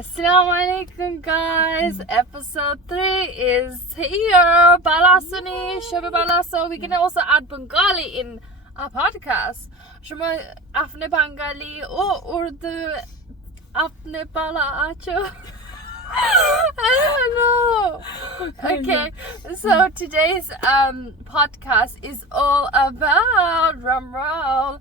Assalamu alaikum guys, episode 3 is here. Bala Suni, Shabi Bala. So we can also add Bengali in our podcast. Shuma Afne Bengali or Urdu Afne Bala Acho. I don't know. Okay, so today's podcast is all about drumroll,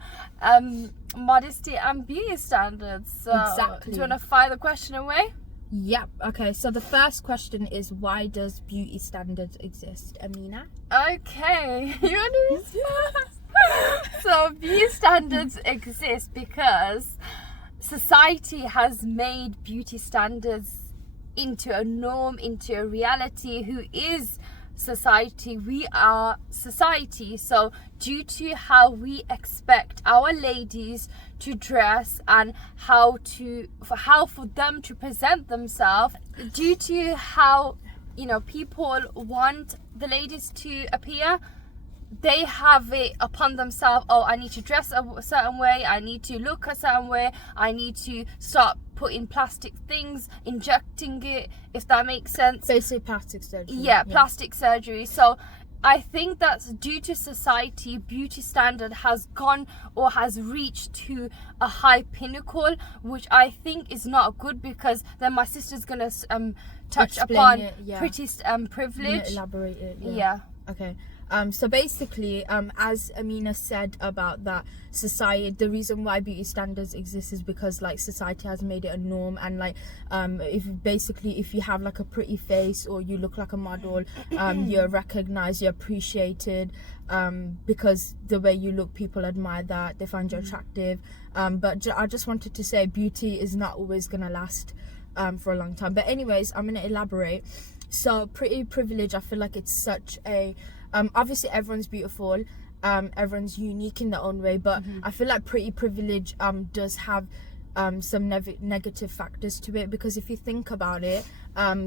modesty and beauty standards. So Exactly. do you want to fire the question away? Yep. Okay. So the first question is, why does beauty standards exist, Amina? Okay, you want to respond? So beauty standards exist because society has made beauty standards into a norm, into a reality. Who is society? We are society. So due to how we expect our ladies to dress and how for them to present themselves, due to how people want the ladies to appear, they have it upon themselves. Oh, I need to dress a certain way, I need to look a certain way, I need to start putting plastic things, injecting it, if that makes sense. Basically plastic surgery. Yeah, plastic surgery. So I think that's due to society, beauty standard has gone or has reached to a high pinnacle, which I think is not good, because then my sister's gonna touch Explain upon it, yeah. pretty privilege. Elaborate it. Yeah. Okay. So basically, as Amina said about that, society, the reason why beauty standards exist is because like society has made it a norm, and like if you have like a pretty face or you look like a model, you're recognized, you're appreciated, because the way you look, people admire that, they find you attractive. But I just wanted to say, beauty is not always gonna last for a long time. But anyways, I'm gonna elaborate. So pretty privilege, I feel like it's such a obviously everyone's beautiful, everyone's unique in their own way, but I feel like pretty privilege does have some negative factors to it, because if you think about it,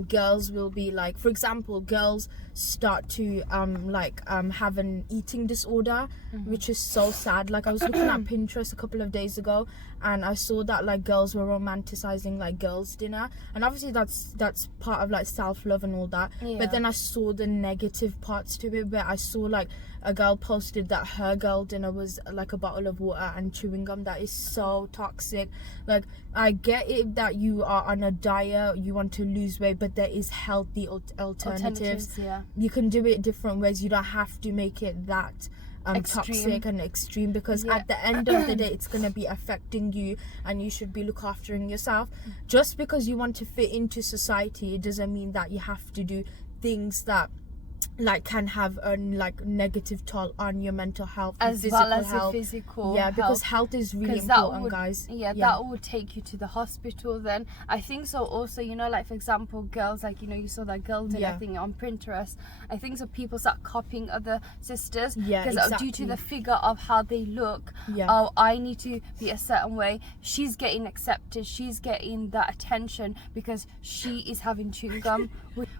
girls will be like, for example, girls start to have an eating disorder, which is so sad. Like I was looking at Pinterest a couple of days ago, and I saw that like girls were romanticizing like girls' dinner, and obviously that's part of like self-love and all that. But then I saw the negative parts to it, where I saw like a girl posted that her girl dinner was like a bottle of water and chewing gum. That is so toxic. Like, I get it that you are on a diet, you want to lose weight, but there is healthy alternatives. You can do it different ways. You don't have to make it that toxic and extreme, because at the end of the day, it's going to be affecting you, and you should be look after yourself. Just because you want to fit into society, it doesn't mean that you have to do things that like can have a like negative toll on your mental health, as well as your physical health. Because health is really important, guys. That would take you to the hospital then. I think so also, like for example, girls, like you saw that girl dinner thing on Pinterest. I think so people start copying other sisters, because due to the figure of how they look. Oh, I need to be a certain way, she's getting accepted, she's getting that attention because she is having chewing gum.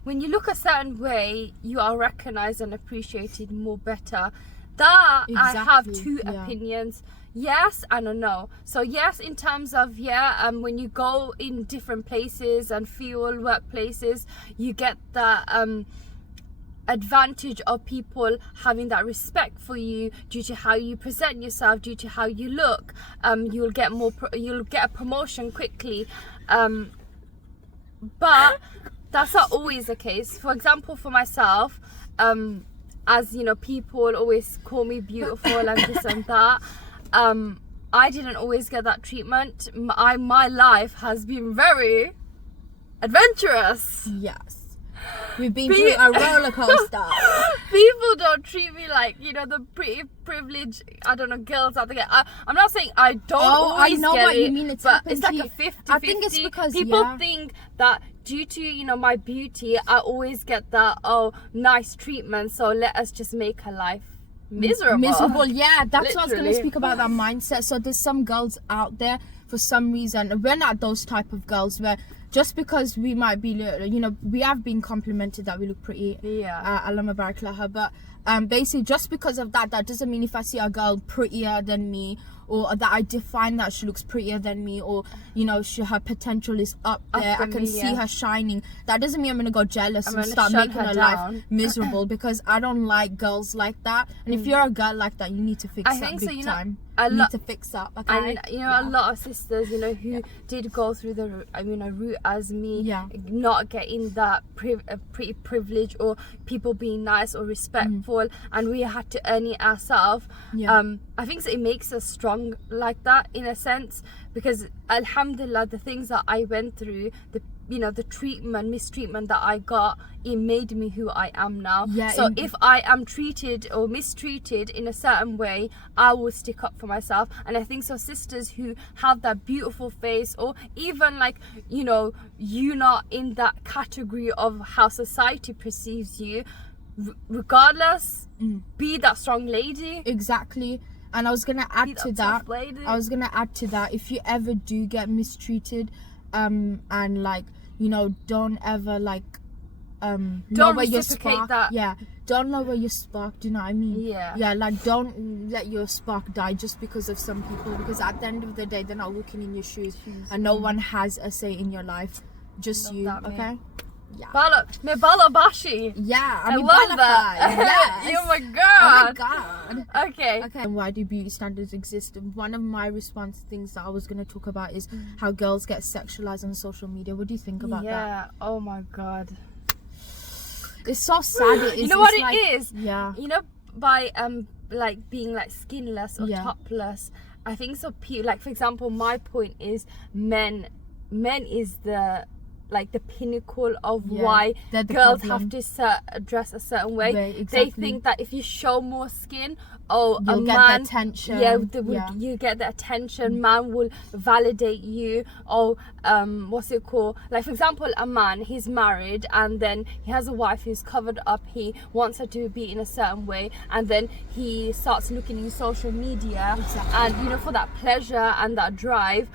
When you look a certain way, you are recognized and appreciated more better. That I have two opinions, yes and a no. So yes, in terms of when you go in different places and field workplaces, you get that advantage of people having that respect for you due to how you present yourself, due to how you look. You'll get a promotion quickly, but that's not always the case. For example, for myself, as people always call me beautiful and this and that, I didn't always get that treatment. My life has been very adventurous. Yes, we've been through a roller coaster. People don't treat me like the pretty privileged, I don't know, girls out there. I'm not saying I don't always I know get what it, you mean. but it's like a 50-50. I think it's because people think that due to my beauty, I always get that nice treatment, so let us just make her life miserable. Yeah, that's what I was going to speak about, that mindset. So there's some girls out there, for some reason we're not those type of girls where just because we might be, you know, we have been complimented that we look pretty. Yeah. Allahumma barik laha, but basically just because of that doesn't mean if I see a girl prettier than me, or that I define that she looks prettier than me, or you know, her potential is up there, I can see her shining, that doesn't mean I'm gonna go jealous and start making her life miserable, because I don't like girls like that. And if you're a girl like that, you need to fix up big time. You need to fix up, okay? And you know, a lot of sisters, you know, who did go through the route as me, not getting that pretty privilege, or people being nice or respectful, and we had to earn it ourselves. I think it makes us strong like that, in a sense, because alhamdulillah, the things that I went through, the mistreatment that I got, it made me who I am now. So if I am treated or mistreated in a certain way, I will stick up for myself. And I think so sisters who have that beautiful face, or even like, you know, you're not in that category of how society perceives you, regardless, be that strong lady. Exactly. And I was gonna add to that, if you ever do get mistreated, and like, you know, don't ever like don't lower your reciprocate spark. that. Don't lower your spark, do you know what I mean? Like, don't let your spark die just because of some people, because at the end of the day, they're not walking in your shoes, and no one has a say in your life, just you. Okay. Bala bashi. I mean, love that. Yes. Oh my god. Oh my god. Okay. And why do beauty standards exist? One of my response things that I was going to talk about is how girls get sexualized on social media. What do you think about that? Oh my god. It's so sad. You know what it is? Yeah. You know, by like being like skinless or topless, I think so. Like, for example, my point is men is the pinnacle of why girls have to dress a certain way. They think that if you show more skin, you'll get the attention. You get the attention. Man will validate you. What's it called? Like, for example, a man, he's married, and then he has a wife who's covered up. He wants her to be in a certain way, and then he starts looking in social media, and you know, for that pleasure and that drive.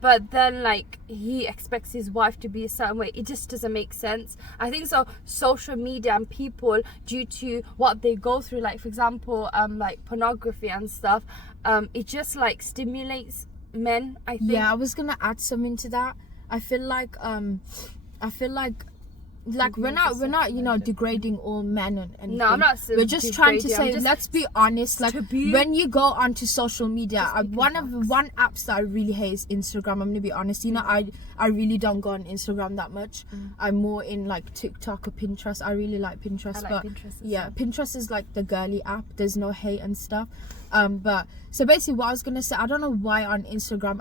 But then, like, he expects his wife to be a certain way. It just doesn't make sense. I think so. Social media and people, due to what they go through, like, for example, like pornography and stuff, it just like stimulates men, I think. I was gonna add something to that. I feel like we're not you know, degrading all men and anything. No, I'm not. We're just trying to say, let's be honest. Like, when you go onto social media, one apps that I really hate is Instagram. I'm gonna be honest. You know, I really don't go on Instagram that much. I'm more in like TikTok or Pinterest. I really like Pinterest. Pinterest is like the girly app. There's no hate and stuff. But so basically, what I was gonna say, I don't know why on Instagram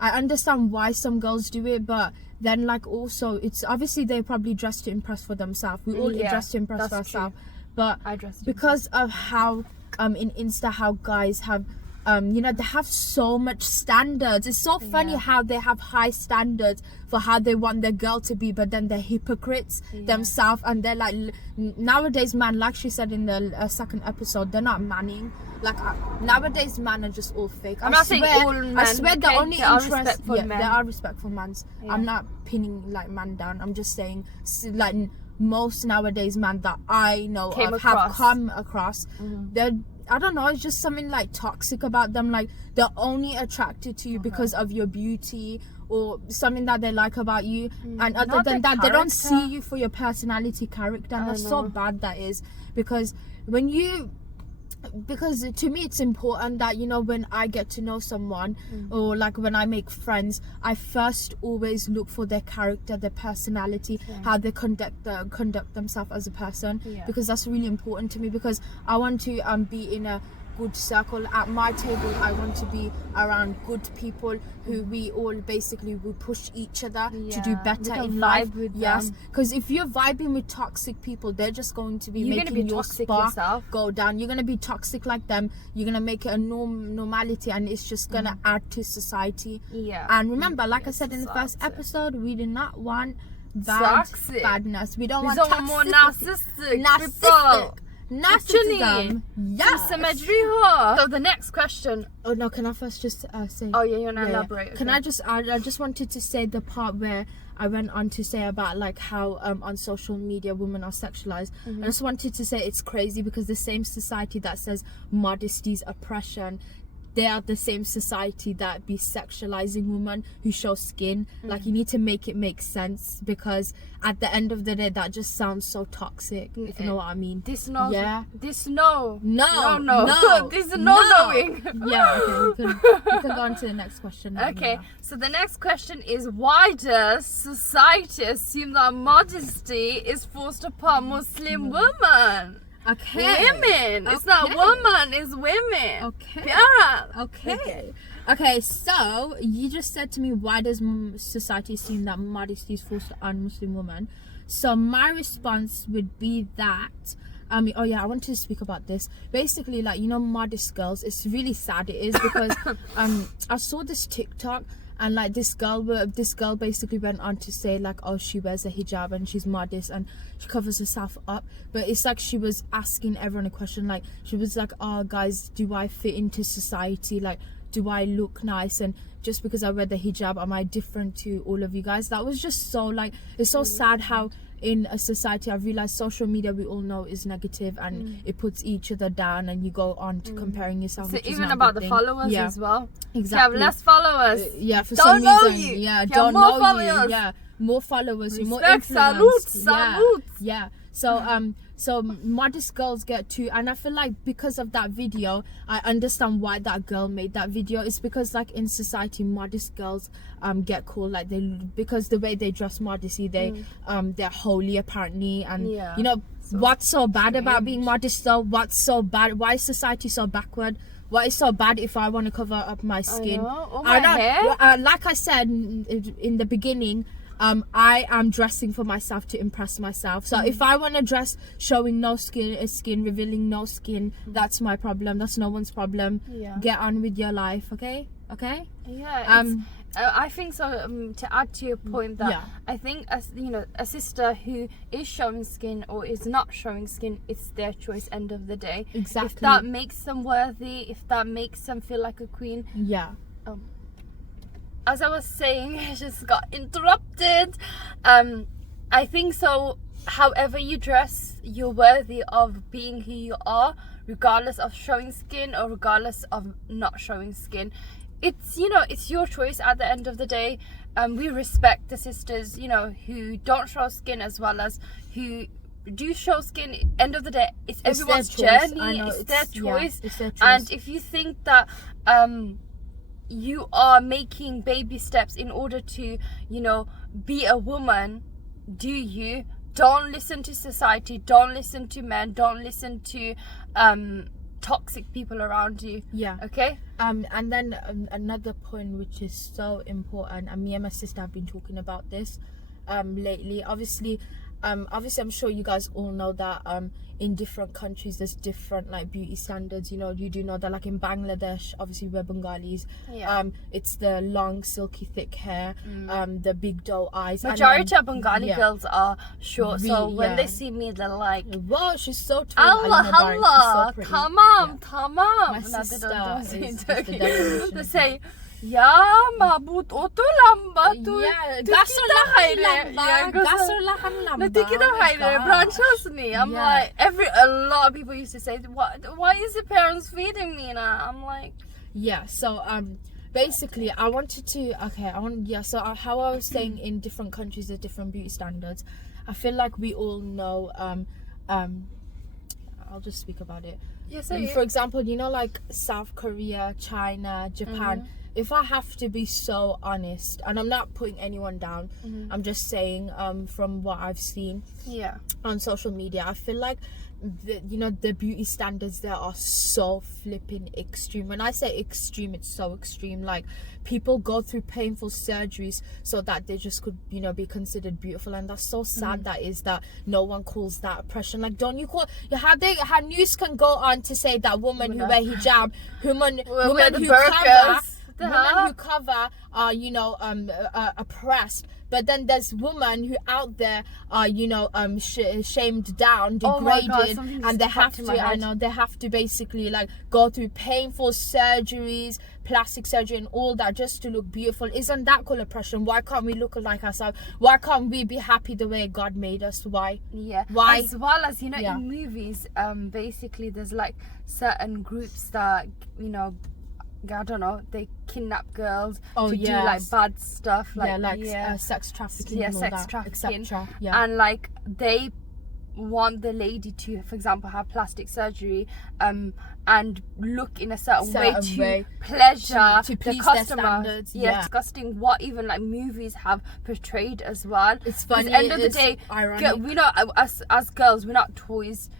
I understand why some girls do it, but then like also it's obviously they probably dress to impress for themselves. We all dress to impress for ourselves, but because of how in Insta how guys have you know, they have so much standards. It's so funny how they have high standards for how they want their girl to be, but then they're hypocrites themselves, and they're like, nowadays man, like she said in the second episode, they're not manning. Like, nowadays men are just all fake. I'm not saying all men. I swear the only interest, respectful men. there are respectful men. I'm not pinning like man down. I'm just saying, like, most nowadays men that I know have come across, they're, I don't know, it's just something like toxic about them. Like, they're only attracted to you because of your beauty or something that they like about you, and other than that, they don't see you for your personality, character, and that's so bad. That is because because to me it's important that, you know, when I get to know someone or like when I make friends, I first always look for their character, their personality, how they conduct themselves as a person, because that's really important to me, because I want to be in a good circle. At my table, I want to be around good people who we all basically will push each other to do better in life. Yes, because if you're vibing with toxic people, they're just going to be making your spark go down. You're going to be toxic like them. You're going to make it a normality, and it's just going to add to society. And remember, like I said in the first episode, we do not want badness. We don't want more narcissistic people. narcissism. Yes. So the next question. Oh no, can I first just say? Oh yeah, you wanna elaborate? Can I just wanted to say the part where I went on to say about like how on social media women are sexualized. I just wanted to say it's crazy because the same society that says modesty is oppression, they are the same society that be sexualizing women who show skin. Like, you need to make it make sense, because at the end of the day that just sounds so toxic, if you know what I mean. This no knowing. Yeah, okay, we can go on to the next question. Okay, so the next question is, why does society assume that modesty is forced upon Muslim women? Okay. Women. It's not woman, it's women. Okay. Yeah. Okay, so you just said to me, why does society assume that modesty is forced on Muslim women? So my response would be that, I wanted to speak about this. Basically, like, you know, modest girls, it's really sad, it is, because I saw this TikTok, and like this girl basically went on to say like, oh, she wears a hijab and she's modest and she covers herself up, but it's like she was asking everyone a question. Like, she was like, oh guys, do I fit into society? Like, do I look nice? And just because I wear the hijab, am I different to all of you guys? That was just so, like, it's so sad how in a society, I've realized social media, we all know, is negative, and it puts each other down, and you go on to comparing yourself. So even about the followers as well. Exactly. If you have less followers, for don't some know reason, you. yeah, If you don't have more know followers. you. Yeah, more followers, you're more respect, influenced. salute. Yeah. So modest girls get too, and I feel like because of that video, I understand why that girl made that video. It's because like in society, modest girls get called like because the way they dress modesty, they're holy apparently, and you know, what's so bad about being modest though? What's so bad? Why is society so backward? What is so bad if I want to cover up my skin? Hair? Like I said in the beginning, I am dressing for myself to impress myself. So if I want to dress showing no skin, revealing no skin, that's my problem. That's no one's problem. Get on with your life, okay? Yeah. I think so. To add to your point, that I think, as you know, a sister who is showing skin or is not showing skin, it's their choice. End of the day. Exactly. If that makes them worthy, if that makes them feel like a queen. Yeah. As I was saying, I just got interrupted. I think so. However you dress, you're worthy of being who you are, regardless of showing skin or regardless of not showing skin. It's, you know, it's your choice at the end of the day. We respect the sisters, you know, who don't show skin as well as who do show skin. End of the day, it's everyone's journey. It's their choice. It's their choice. And if you think that you are making baby steps in order to, you know, be a woman, don't listen to society, don't listen to men, don't listen to toxic people around you. Okay. And then another point which is so important, and me and my sister have been talking about this lately. Obviously I'm sure you guys all know that in different countries there's different like beauty standards. You know, you do know that like in Bangladesh, obviously we're Bengalis, it's the long silky thick hair, the big doe eyes. Majority of Bengali girls are short, so when they see me they're like, wow, she's so tall. Allah, so tamam. My No, sister is they say, ya mabut oto lamba tu I'm like, a lot of people used to say, why is your parents feeding me now? I'm like, so basically I wanted to so how I was saying, in different countries there's different beauty standards. I feel like we all know I'll just speak about it. For example, you know, like South Korea, China, Japan, if I have to be so honest, and I'm not putting anyone down, I'm just saying from what I've seen on social media, I feel like the beauty standards there are so flipping extreme. When I say extreme, it's so extreme. Like, people go through painful surgeries so that they just could, you know, be considered beautiful, and that's so sad. That is that no one calls that oppression. Like, don't you call how news can go on to say that women who wear hijab, women who cover, women hell? who cover are, you know, oppressed, but then there's women who out there are, you know, shamed down, Oh my God, degraded, something and just they popped have in to, my I head. know, they have to basically like go through painful surgeries, plastic surgery and all that just to look beautiful. Isn't that called oppression? Why can't we look like ourselves? Why can't we be happy the way God made us? Why? Yeah. Why? As well as, you know, Yeah. in movies, basically there's like certain groups that, you know, I don't know, they kidnap girls Oh, to do like yes. bad stuff, like Sex trafficking, yeah, and all sex that, trafficking, etc. Yeah. and like they want the lady to, for example, have plastic surgery and look in a certain way Certain to way pleasure to the please their customer. standards, yeah. Disgusting what even like movies have portrayed as well. It's Because funny, at the end of the it's day, ironic. we know as girls, we're not toys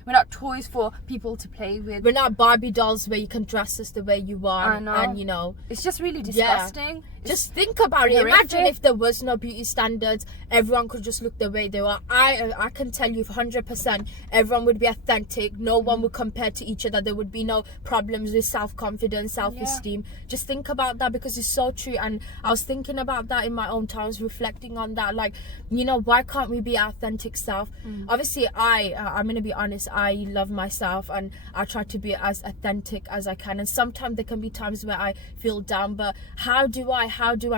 for people to play with. We're not Barbie dolls where you can dress us the way you are. I know. And you know, It's just really disgusting. just think about it. Imagine horrific. if there was no beauty standards, everyone could just look the way they were. I can tell you 100%, everyone would be authentic. No one would compare to each other. There would be no problems with self-confidence, self-esteem. Just think about that, because it's so true. And I was thinking about that in my own times, reflecting on that. Like, you know, why can't we be our authentic self? Obviously, I'm gonna be honest. I love myself, and I try to be as authentic as I can. And sometimes there can be times where I feel down. But how do I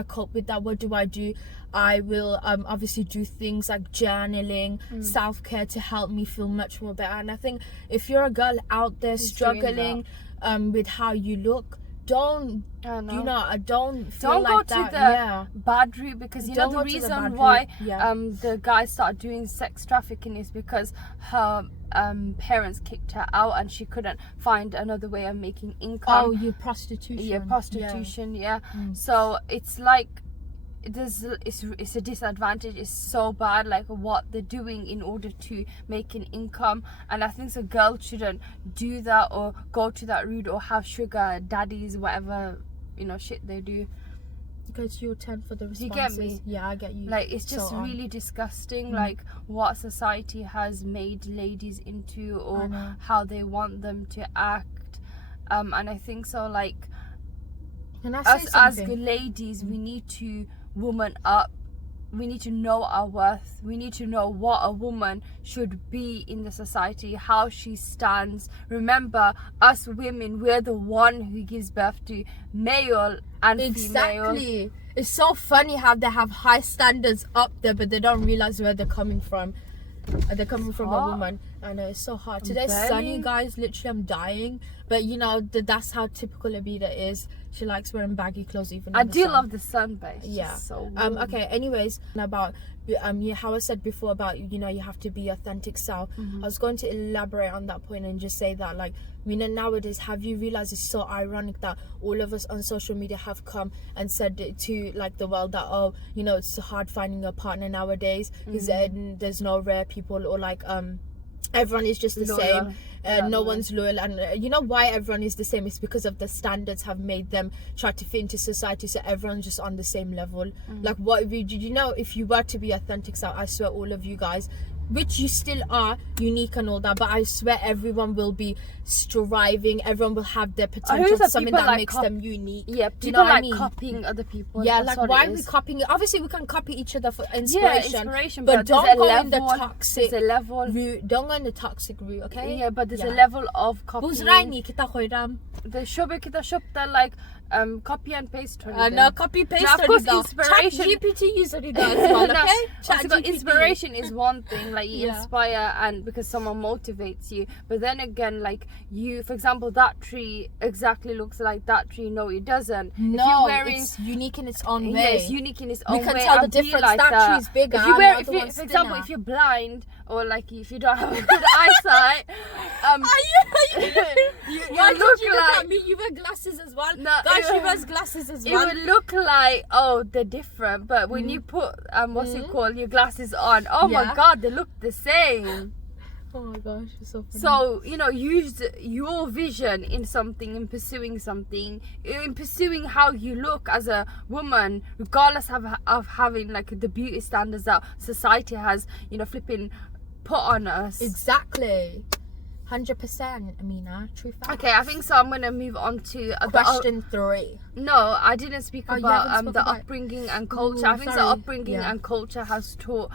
cope with that? What do I do? I will obviously do things like journaling, self-care to help me feel much more better. And I think if you're a girl out there struggling with how you look, don't don't feel go like to that. the bad route, because you Don't know the go to the reason bad why route. Yeah. the guy started doing sex trafficking is because her parents kicked her out and she couldn't find another way of making income. Oh, you prostitution. Yeah, prostitution. Yeah. So it's like it's a disadvantage. It's so bad, like what they're doing in order to make an income. And I think a girl shouldn't do that or go to that route or have sugar daddies, whatever, you know, shit they do. Because you're 10 for the responses. You get me? Yeah, I get you. Like, it's just So, really disgusting, like what society has made ladies into, I or know. how they want them to act. And I think so, like, Can I say us as something? good ladies, we need to woman up. We need to know our worth. We need to know what a woman should be in the society, how she stands. Remember, us women, we're the one who gives birth to male and female. Exactly. It's so funny how they have high standards up there, but they don't realize where they're coming from. They're coming from a hot. woman. I know, it's so hard. Today's burning. sunny, guys. Literally, I'm dying. But you know, that's how typical Abida is. She likes wearing baggy clothes even I in the do sun. love the sun, but it's Yeah. just so warm. Okay, anyways, about how I said before about, you know, you have to be authentic self. I was going to elaborate on that point and just say that, like, you know, nowadays, have you realized it's so ironic that all of us on social media have come and said it to, like, the world that, oh, you know, it's so hard finding a partner nowadays because there's no rare people, or like everyone is just the Loyal. same. No one's loyal. And you know why everyone is the same? It's because of the standards have made them try to fit into society, so everyone's just on the same level. Like, what did you know, if you were to be authentic self, I swear all of you guys, which you still are unique and all that, but I swear everyone will be striving, everyone will have their potential, that something people that like makes them unique. Yeah, Do people you know what I like mean? copying other people. Yeah, That's like, what why it are we is. copying? Obviously we can copy each other for Yeah, inspiration, inspiration, but there's don't a go in the level- toxic There's a level. route. Don't go in the toxic route, okay? Yeah, but there's a Yeah. level of copying. Buzraini kita koyram. The shobe kita shop that like copy and paste. No, copy paste. Now, of course, Chat inspiration. GPT user it as well, No, okay? Chat also got GPT. inspiration is one thing, like you Yeah. inspire and because someone motivates you, but then again, like you, for example, that tree exactly looks like that tree. No, it doesn't. No, if you're wearing, it's unique in its own yeah, way. it's unique in its We own can way. tell the and be difference. like That that. tree's bigger If you and wear, the if other you, one's for example, thinner. if you're blind or like if you don't have good eyesight, you Why look did you look like at me? You wear glasses as well. No, Guys, she it- wears glasses as it well. would look like, oh, they're different, but when you put what's it called, your glasses on, oh Yeah. my god, they look the same. Oh my gosh, it's so funny. So, you know, use your vision in something, in pursuing something, in pursuing how you look as a woman, regardless of having like the beauty standards that society has, you know, flipping put on us. Exactly. 100%, Amina. True fact. Okay, I think so. I'm gonna move on to Question 3. No, I didn't speak Oh, you about haven't spoken the about- upbringing and culture. Ooh, I think the sorry. upbringing Yeah. and culture has taught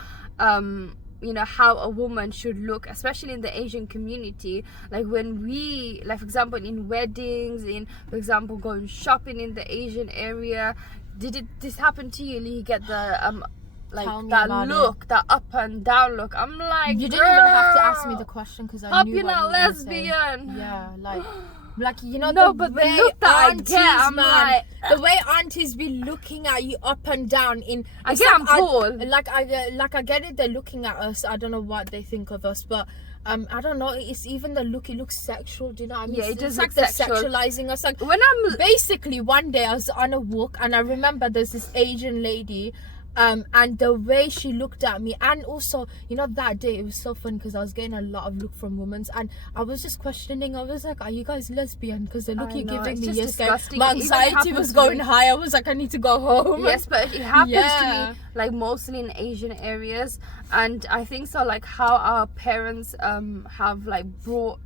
you know, how a woman should look, especially in the Asian community. Like when we, like for example, in weddings, in for example going shopping in the Asian area. Did this happen to you? You get the like Tell me that about look, that up and down look. I'm like, You didn't even have to girl, ask me the question because I hope knew you're what not you were gonna say. lesbian. Yeah, like you know No, the but the way look that I aunties, get, I'm man, like- the way aunties be looking at you up and down in. I it's get like I'm tall. I get it. They're looking at us. I don't know what they think of us, but I don't know. It's even the look. It looks sexual. Do you know what I mean? Yeah, it It's does like look they're sexual. sexualizing us. Like When I'm basically one day I was on a walk and I remember there's this Asian lady. And the way she looked at me, and also, you know, that day it was so fun because I was getting a lot of look from women, and I was just questioning. I was like, "Are you guys lesbian?" Because the look I you're know, giving it's me, just yes, disgusting. my It even anxiety happens was to going me. high. I was like, I need to go home. Yes, but it happens to Yeah. me like mostly in Asian areas, and I think so. Like how our parents have like brought,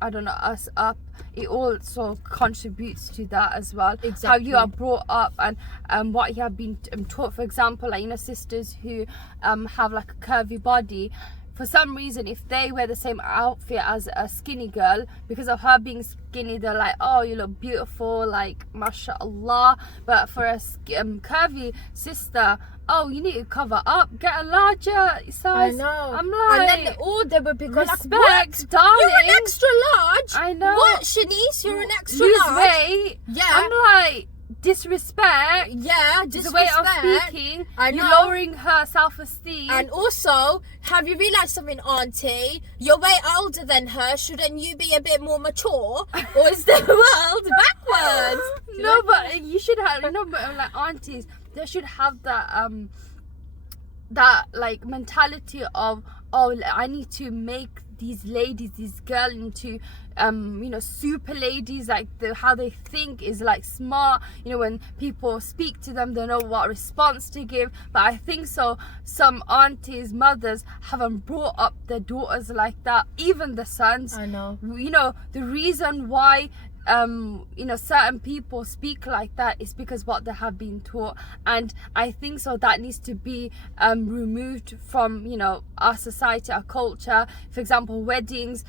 I don't know, us up. It also contributes to that as well. How Exactly. you are brought up and what you have been taught. For example, like, you know, sisters who have like a curvy body. For some reason, if they wear the same outfit as a skinny girl, because of her being skinny, they're like, oh, you look beautiful, like, mashallah. But for a curvy sister, oh, you need to cover up, get a larger size. I know. I'm like, and then they would be going like, respect, "What? darling. You're an extra large." I know. What, Shanice? You're an extra Lose large. weight. Yeah. I'm like, disrespect. Yeah, The way of disrespect. speaking, I you're know. lowering her self-esteem. And also, have you realised something, Auntie? You're way older than her. Shouldn't you be a bit more mature? Or is the world backwards? No, but you should have, you know, but like aunties, they should have that that like mentality of, oh, I need to make these ladies, these girls into you know, super ladies. Like how they think is like smart, you know, when people speak to them, they know what response to give. But I think so some aunties, mothers haven't brought up their daughters like that, even the sons. I know. You know, the reason why you know, certain people speak like that is because what they have been taught. And I think so that needs to be removed from, you know, our society, our culture. For example, weddings,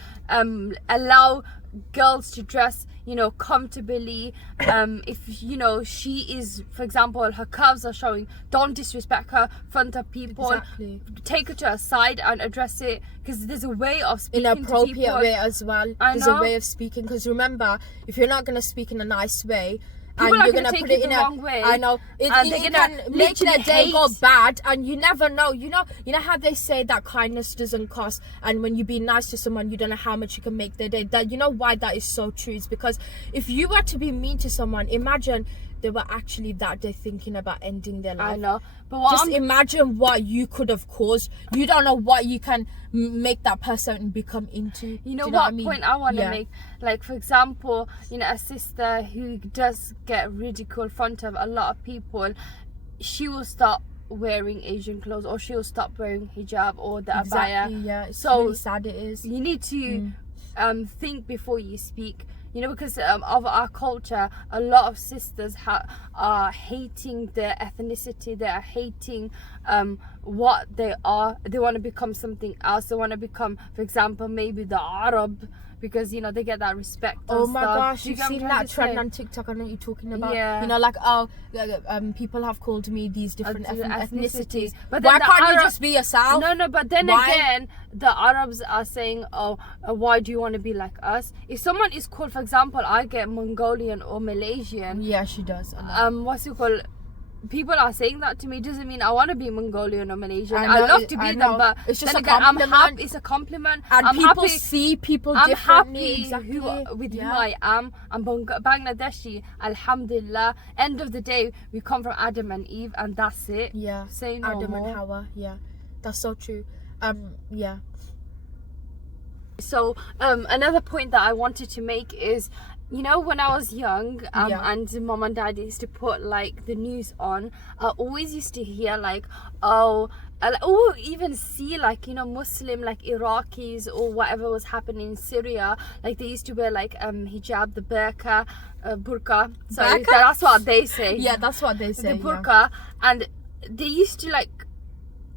allow girls to dress, you know, comfortably. If, you know, she is, for example, her curves are showing, don't disrespect her in front of people. Exactly. Take her to her side and address it, because there's a way of speaking to Inappropriate people. way as well. I There's know. a way of speaking, because remember, if you're not going to speak in a nice way, People and are you're gonna gonna take put it it in the a wrong way, I know it and they're gonna can make their literally day go hate. bad, and you never know. You know how they say that kindness doesn't cost, and when you be nice to someone, you don't know how much you can make their day. That, you know why that is so true, is because if you were to be mean to someone, imagine they were actually that day thinking about ending their life. I know, but what Just imagine what you could have caused. You don't know what you can make that person become into. you know Do what I mean? point I want to Yeah. make? Like, for example, you know, a sister who does get ridiculed in front of a lot of people, she will stop wearing Asian clothes, or she'll stop wearing hijab or the Exactly, abaya. yeah. It's So really sad, it is. you need to think before you speak, you know, because of our culture, a lot of sisters are hating their ethnicity. They are hating what they are. They want to become something else. They want to become, for example, maybe the Arab, because, you know, they get that respect and Oh my stuff. gosh, Do you you've get what I'm seen trying that to trend say? on TikTok. I know what you're talking about. Yeah. You know, like, people have called me these different ethnicities. But then Why the can't you Arab- just be yourself? No, but then Why? again, the Arabs are saying, oh, why do you want to be like us? If someone is called, for example, I get Mongolian or Malaysian, Yeah, she does. I know. what's it called? People are saying that to me, doesn't mean I want to be Mongolian or Malaysian. I I know, love to I be know. them, but It's just then a again, I'm compliment. happy. It's a compliment. And I'm people happy. see people I'm differently. happy Exactly. with who Yeah. I am. I'm Bangladeshi. Alhamdulillah. End of the day, we come from Adam and Eve, and that's it. Yeah. Say no Adam more. and Hawa. Yeah. That's so true. Yeah. So another point that I wanted to make is You know, when I was young, Yeah. and mom and dad used to put like the news on, I always used to hear like, oh, even see like, you know, Muslim like Iraqis or whatever was happening in Syria, like they used to wear like hijab, the burqa, sorry, Burqa? that's what they say. Yeah, that's what they say. The burqa, and they used to like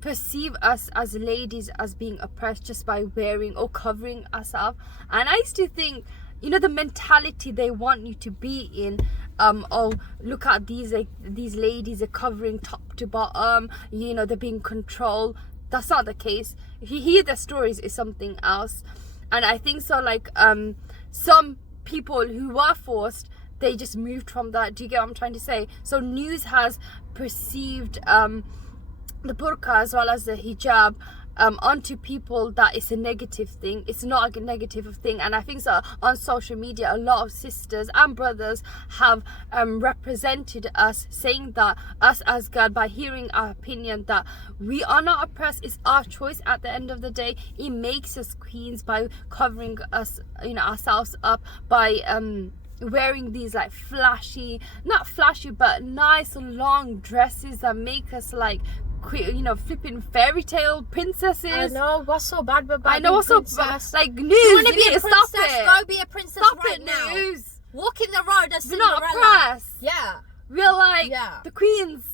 perceive us as ladies as being oppressed just by wearing or covering ourselves. And I used to think, you know, the mentality they want you to be in, oh, look at these ladies are covering top to bottom, you know, they're being controlled. That's not the case. If you hear the stories, it's something else. And I think so, like some people who were forced, they just moved from that. Do you get what I'm trying to say? So news has perceived the burqa as well as the hijab onto people that it's a negative thing. It's not a negative thing. And I think so on social media, a lot of sisters and brothers have represented us, saying that us as God, by hearing our opinion, that we are not oppressed. It's our choice at the end of the day. It makes us queens by covering us, you know, ourselves up, by wearing these like not flashy but nice long dresses that make us like, you know, flipping fairy tale princesses. I know, what's so bad about I know what's so bad. like news. You want to be a Stop princess? it. Go be a princess Stop right it, now. news. Walk in the road as We're not Cinderella. oppressed. Yeah. We're like Yeah. the queens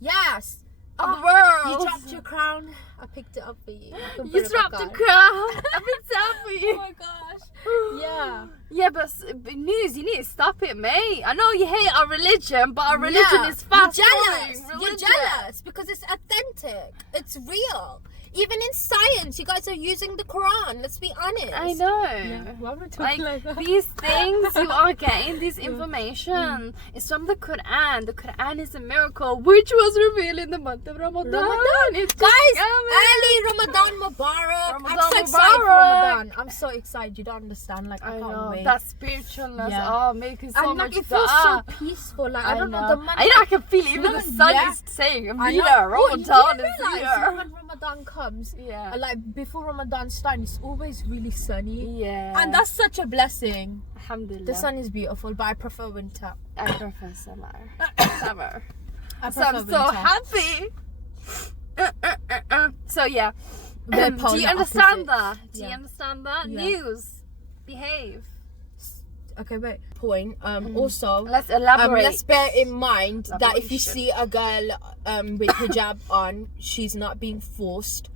Yes. of the world. You dropped your crown. I picked it up for you. You dropped the crown. I picked it up for you. Oh my gosh. Yeah. Yeah, but news, you need to stop it, mate. I know you hate our religion, but our religion Yeah. is fast. You're jealous. growing You're religion. jealous because it's authentic. It's real. Even in science, you guys are using the Quran. Let's be honest. I know. Why am I Like talking like that? these things you are getting, this information is from the Quran. The Quran is a miracle which was revealed in the month of Ramadan. It's Guys, coming. early Ramadan Mubarak. I'm Ramadan so excited for Mubarak. Ramadan. I'm so excited. You don't understand. Like, I I can't know wait. that spiritualness. Yeah. Oh, making so and much like, it feels dua. so peaceful. Like, I don't know. The month. I know, I can feel it. Even the sun Yeah. is saying, I Amina, know. Ramadan Do you is realise here. when Ramadan comes, Yeah. like before Ramadan starts, it's always really sunny. Yeah. And that's such a blessing. Alhamdulillah. The sun is beautiful, but I prefer winter. I prefer summer. Summer. I So prefer I'm so winter. happy. So yeah. We're Do polar you understand opposites. that? Do you Yeah. understand that? Yeah. News. Behave. Okay, wait. Point. Also, Let's elaborate. let's bear in mind that if you Elaboration. see a girl with hijab on, she's not being forced.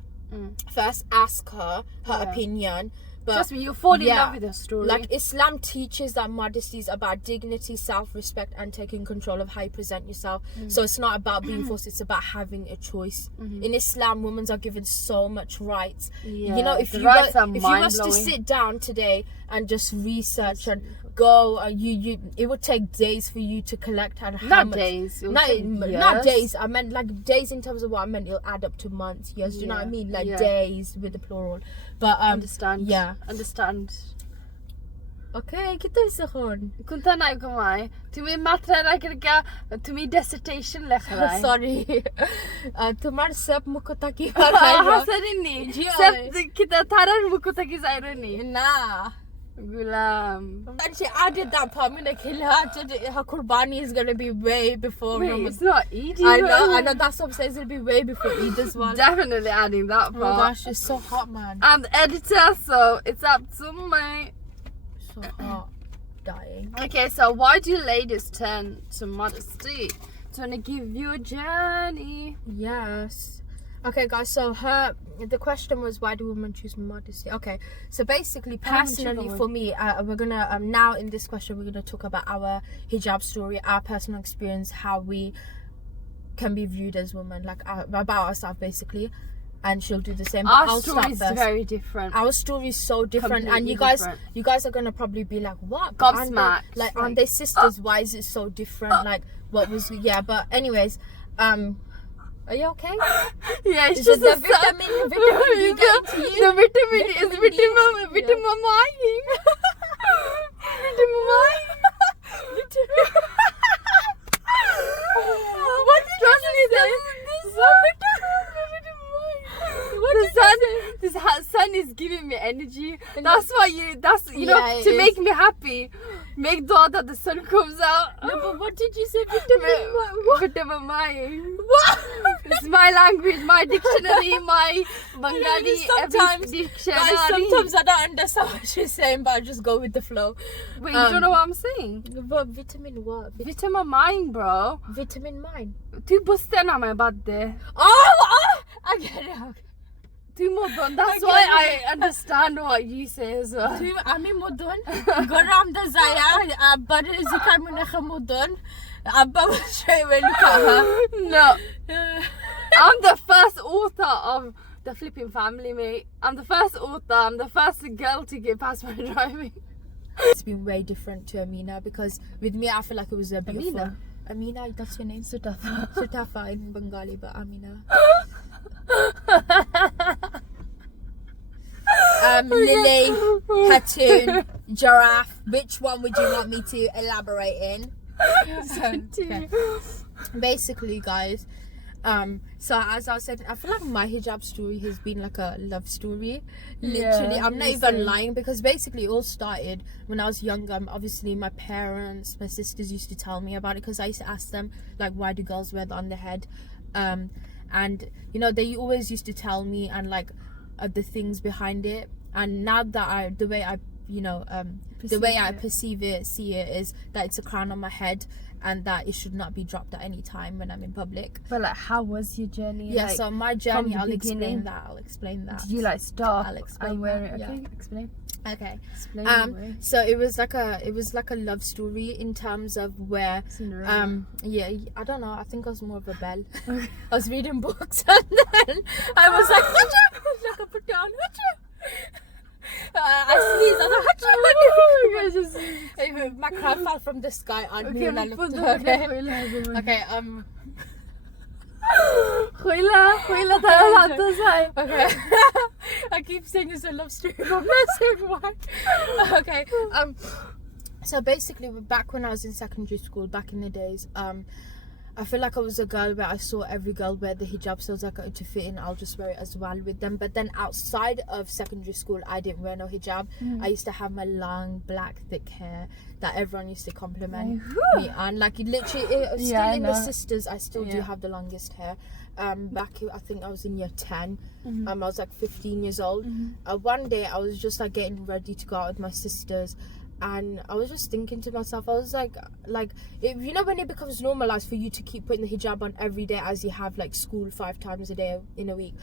First, ask her Yeah. opinion. But Trust me, you'll fall in yeah, love with the story. like Islam teaches that modesty is about dignity, self-respect, and taking control of how you present yourself. So it's not about being forced, it's about having a choice. In Islam, women are given so much rights. You know, Yeah, if the you rights are if you was to mind-blowing. sit down today and just research and go, you it would take days for you to collect and how Not much, days. It'll not, take not years. days. I meant like days in terms of what I meant. It'll add up to months, years. Do you know what I Yeah, mean? Like yeah. days with the plural. But Understand. yeah. Understand. Okay, kita sahon. كنت أنا أقول معي تمي مثلا كذا تمي dissertation لخلاي Sorry. तुम्हार सब मुझको ताकि حسنني جي سبت كذا ترى المكتك زايرني Nah. غلام. And she added that part. I mean, like, her Qurbani is gonna be way before Wait, Ramadan. it's not Eid. I know. That's what I'm saying. It's gonna be way before Eid as well. Definitely adding that Oh my part. gosh, it's so hot, man. I'm the editor, so it's up to me. So hot. Dying. Okay, so why do ladies turn to modesty? It's gonna give you a journey. Yes. Okay, guys. So the question was, why do women choose modesty? Okay. So basically, personally, for me, we're gonna now in this question we're gonna talk about our hijab story, our personal experience, how we can be viewed as women, like about ourselves, basically. And she'll do the same. But Our I'll story start is first. very different. Our story is so different, and Completely you guys are gonna probably be like, what? Gobsmacked. Aren't they sisters? Why is it so different? Like, what was? Yeah, but anyways, are you okay? Yeah, it's Is just it a the vitamin you get into you? The vitamin is Vitamin D? vitamin vitamin mining. Vitamin mining. What did you say? The sun is giving me energy. That's why you know, Yeah, it to is. make me happy. Make dua that the sun comes out. No, but what did you say? Vitamin What? It's my language, my dictionary, my Bengali Sometimes, dictionary. guys, sometimes I don't understand what you're saying, but I just go with the flow. Wait, you don't know what I'm saying? But vitamin what? Vitamin mine, bro. Vitamin mine. Tu buste na my badde. Oh, I get it. Tu modon. That's why I understand what you say as well. Tu ami modon. Garam da zaya. Abba zikar munakha modon. Abba was straight when look at her. No. I'm the first author of the flipping family, mate. I'm the first author. I'm the first girl to get past my driving. It's been way different to Amina because with me I feel like it was a beautiful. Amina, that's your name. Sutafa in Bengali, but Amina. Lily, Hatun, giraffe. Which one would you want me to elaborate in? Okay. Basically, guys. So as I said, I feel like my hijab story has been like a love story. Literally, I'm not even lying because basically it all started when I was younger. Obviously, my parents, my sisters used to tell me about it because I used to ask them like, why do girls wear the underhead? And you know, they always used to tell me and like the things behind it. And now that the way I perceive it, see it is that it's a crown on my head and that it should not be dropped at any time when I'm in public. But like, how was your journey? Yeah, like, so my journey, I'll beginning? explain that. Did you like start? I'll explain and wear that, it. Okay, yeah. explain. Okay. Explain away. So it was like a love story in terms of where yeah, I don't know, I think I was more of a belle. I was reading books and then I was like like I put down I sneezed, I was like my crown fell from the sky on me and I looked okay, okay. I keep saying it's a love story, but I'm not saying why. Okay. So basically, back when I was in secondary school, back in the days, I feel like I was a girl where I saw every girl wear the hijab, so I was like, to fit in, I'll just wear it as well with them. But then outside of secondary school, I didn't wear no hijab. I used to have my long, black, thick hair that everyone used to compliment me on. Like, literally, still in the sisters, I still do have the longest hair. Back, I think I was in year 10. I was like 15 years old. One day, I was just like getting ready to go out with my sisters. And I was just thinking to myself, I was like, if, you know, when it becomes normalized for you to keep putting the hijab on every day as you have like school 5 times a day in a week,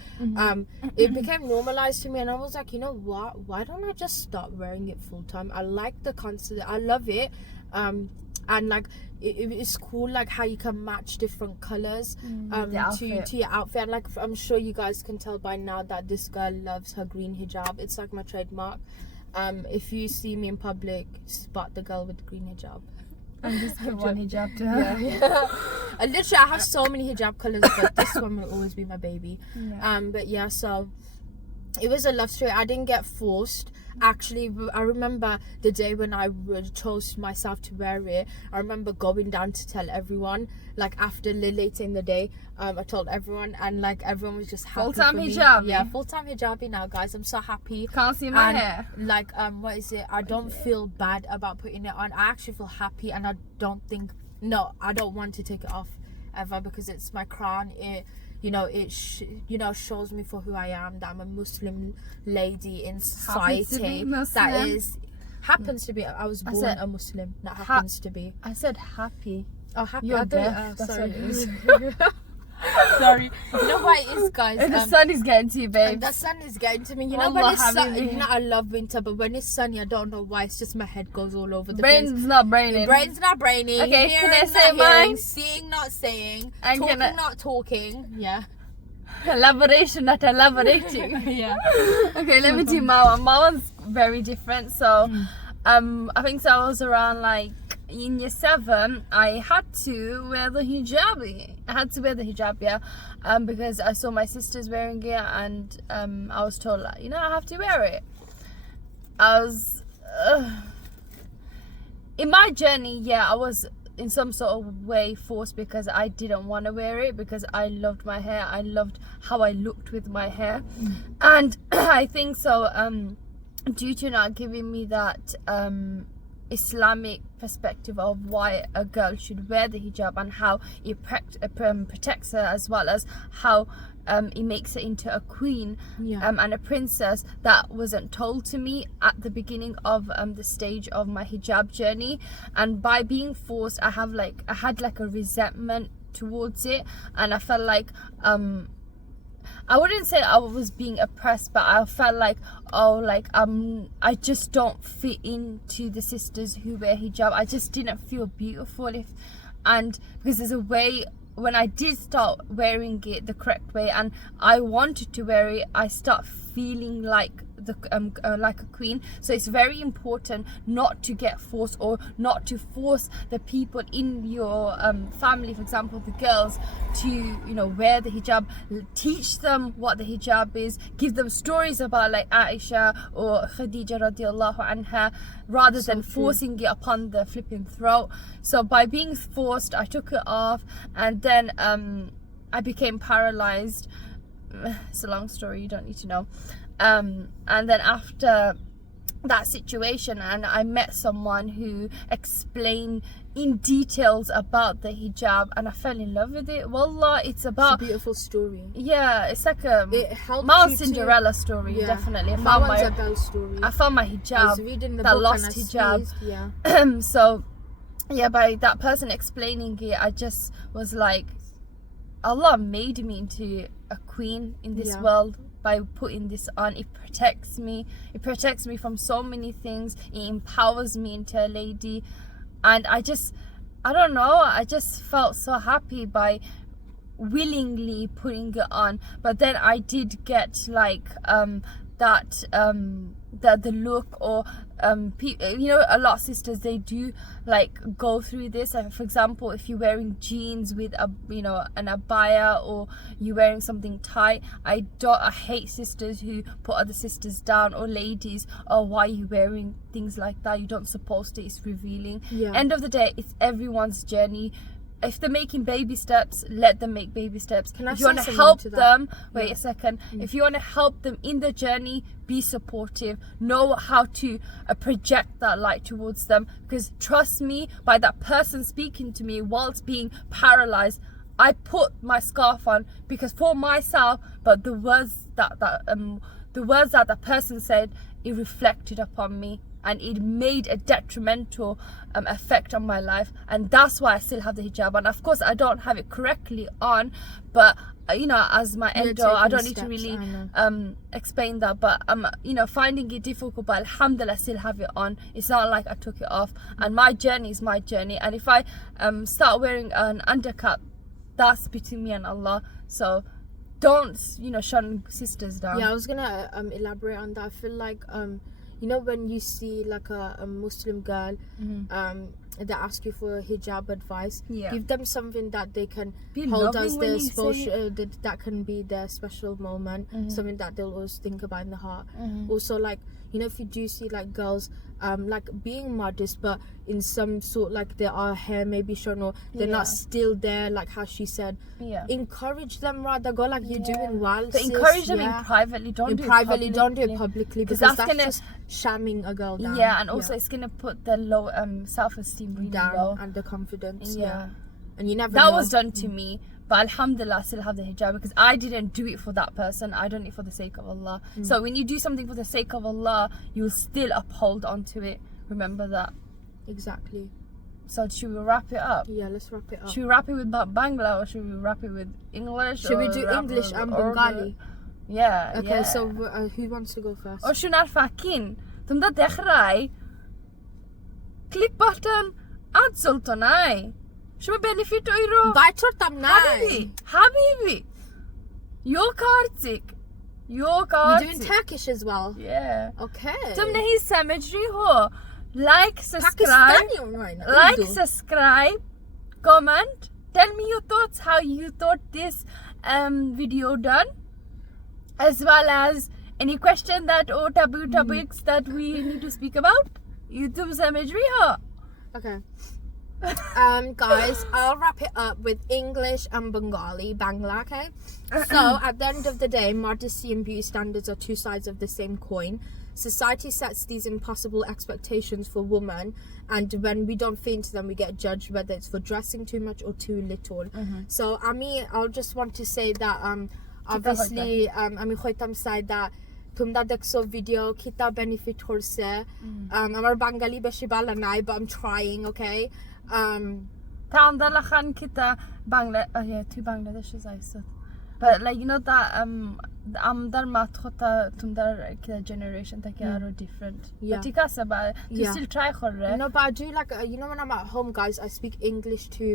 it became normalized to me, and I was like, you know what? Why don't I just start wearing it full time? I like the concept, I love it, and like it's cool, like how you can match different colors to your outfit. And like, I'm sure you guys can tell by now that this girl loves her green hijab. It's like my trademark. If you see me in public, spot the girl with the green hijab. And just give one hijab to her. Yeah. Literally, I have so many hijab colours, but this one will always be my baby. But yeah, so it was a love story. I didn't get forced. Actually, I remember the day when I chose myself to wear it. I remember going down to tell everyone, like after later in the day, I told everyone, and like everyone was just happy. Full-time hijab. Yeah, full-time hijabi now, guys. I'm so happy. Can't see my hair. Like, what is it? I don't feel bad about putting it on. I actually feel happy, and I don't want to take it off ever because it's my crown. It, you know, it shows me for who I am, that I'm a Muslim lady in society that is happens to be. I was born a Muslim, not happens to be. I said happy. Oh, happy. You're deaf. That's sorry. what it is. Sorry. You know what it is, guys? The sun is getting to you, babe. The sun is getting to me. You know, when it's sunny, you know, I love winter, but when it's sunny, I don't know why. It's just my head goes all over the place. Brain's not braining. Brain's not braining. Okay, hearing, can I say mine? Seeing, not saying. And talking, not talking. Yeah. Elaboration, not elaborating. Yeah. Okay, let me do my one. My one's very different. So, I think so I was around like in year 7. I had to wear the hijab. Yeah, because I saw my sisters wearing it, and I was told, like, you know, I have to wear it. I was in my journey. Yeah, I was in some sort of way forced because I didn't want to wear it because I loved my hair. I loved how I looked with my hair, and I think so. Due to not giving me that Islamic perspective of why a girl should wear the hijab and how it protects her, as well as how it makes her into a queen and a princess. That wasn't told to me at the beginning of the stage of my hijab journey, and by being forced, I had like a resentment towards it, and I felt like I wouldn't say I was being oppressed, but I felt like, I just don't fit into the sisters who wear hijab. I just didn't feel beautiful and because there's a way, when I did start wearing it the correct way and I wanted to wear it, I start feeling like like a queen. So it's very important not to get forced, or not to force the people in your family, for example the girls, to wear the hijab. Teach them what the hijab is, give them stories about like Aisha or Khadija radiallahu anha, rather than forcing it upon the flipping throat. So by being forced, I took it off, and then I became paralyzed. It's a long story, you don't need to know. And then after that situation, and I met someone who explained in details about the hijab, and I fell in love with it. Wallah, it's a beautiful story. Yeah, it's like a Cinderella story. Definitely. I found my hijab, that lost hijab. So yeah, by that person explaining it, I just was like, Allah made me into a queen in this world by putting this on. It protects me from so many things. It empowers me into a lady, and I don't know, I just felt so happy by willingly putting it on. But then I did get like the look, or a lot of sisters, they do like go through this. For example, if you're wearing jeans with an abaya, or you're wearing something tight, I hate sisters who put other sisters down, or ladies, why are you wearing things like that? You don't supposed to, it's revealing. End of the day, it's everyone's journey. If they're making baby steps, let them make baby steps. If you want to help them, wait a second. If you want to help them in the journey, be supportive. Know how to project that light towards them. Because trust me, by that person speaking to me whilst being paralyzed, I put my scarf on because for myself, but the words that the person said, it reflected upon me. And it made a detrimental effect on my life, and that's why I still have the hijab. And of course I don't have it correctly on, but as my endo, I don't need to really explain that, but finding it difficult, but alhamdulillah I still have it on. It's not like I took it off, and my journey is my journey, and if I start wearing an undercut, that's between me and Allah. So don't shun sisters down. I was gonna elaborate on that. I feel like when you see like a Muslim girl, they ask you for hijab advice, give them something that they can hold as their special, that can be their special moment, something that they'll always think about in the heart. Also, like if you do see like girls like being modest, but in some sort, like their hair maybe shown, or they're not still there, like how she said, encourage them, rather go like, you're doing well, but encourage them in privately, don't do it publicly, because that's gonna just shamming a girl down. And also it's gonna put the low self-esteem really down, low, and the confidence. And you never that was done to me. But alhamdulillah, I still have the hijab because I didn't do it for that person. I done it for the sake of Allah. So when you do something for the sake of Allah, you will still uphold onto it. Remember that. Exactly. So should we wrap it up? Yeah, let's wrap it up. Should we wrap it with Bangla, or should we wrap it with English? Should we do English and Bengali? Yeah. Okay, so who wants to go first? Or should I fucking? Tum da dekh raha click button add sultanai. شو benefit oiro? Baitor tam nai. Habibi. You're Kartik. You're doing Turkish as well? Yeah. Okay. तुम नहीं समझ रही हो? Like, subscribe. Pakistani right now. Like, subscribe, comment. Tell me your thoughts, how you thought this video done, as well as any question that or taboo topics that we need to speak about. You तुम समझ रही हो? Okay. Guys, I'll wrap it up with English and Bengali, Bangla, okay? So, at the end of the day, modesty and beauty standards are two sides of the same coin. Society sets these impossible expectations for women, and when we don't fit into them, we get judged, whether it's for dressing too much or too little. So, I'll just want to say that, obviously, আমি হইতাম চাই that তোমরা দেখছো video কিতা benefit করছে আমার বাঙালি বেশি ভালো নাই, but I'm trying, okay? Tamda lachan kita Bangla. Oh yeah, two Bangladeshis I said. But like you know that amdar mat khota tumdar kita generation take are different. Yeah. But tikasa ba you still try khorre. No, but I do like you know when I'm at home, guys, I speak English to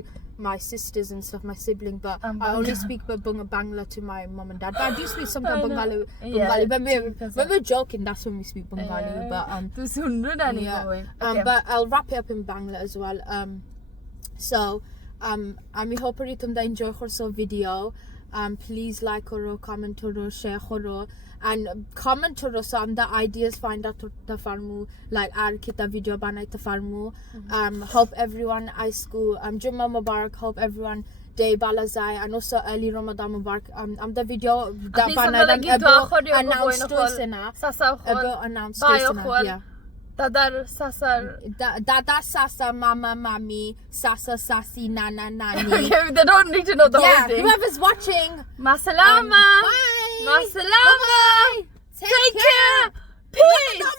my sisters and stuff, my sibling, but I only speak Bangla to my mom and dad. But I do speak some Bengali. When we're joking, that's when we speak Bengali. But but I'll wrap it up in Bangla as well. So আমি hope তোমরা enjoy করছো video. Please like করো, comment করো, share করো, and comment করো so the ideas find out the farmu like আর কিতা video বানাইতে farmu. Hope everyone I school Jummah Mubarak, hope everyone day bala jai, and also early Ramadan Mubarak. The video that বানাইলাম announced yeah. Dada sasa mama mami sasa sasi nana nani. Okay, they don't need to know the whole thing. Whoever's watching, masalama. Bye. Masalama. Take care. Peace.